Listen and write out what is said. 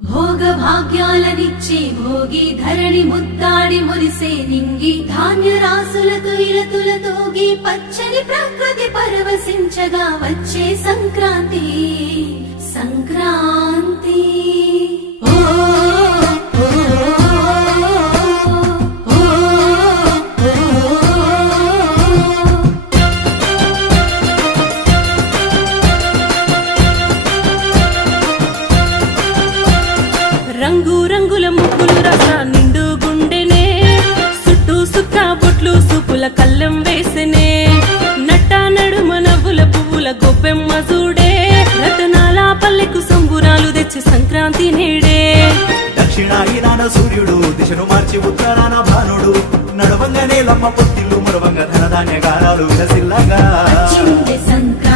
భోగ భాగ్యాలనిచ్చే భోగి ధరణి ముద్దాడి మురిసే నింగి ధాన్య రాసులతో ఇలతులతోగి పచ్చని ప్రకృతి పరవశించగా వచ్చే సంక్రాంతి సంక్రాంతి రంగు రంగుల ముగ్గులు రస నిండు గుండెనే సుట్టు సుక్క బొట్లు సూపుల కళ్ళెం వేసెనే నట్ట నడుమ నవ్వుల పువ్వుల గొప్పెమ్మ చూడే రతనాల పల్లెకు సంబురాలు తెచ్చి సంక్రాంతి నేడే దక్షిణాయనాన సూర్యుడు దిశను మార్చి ఉత్తరాన భానుడు నడవంగానే లమ్మ పొత్తిల్లు మరవంగ ధనధాన్య గారాలు విలసిల్లగా సంక్రాంతి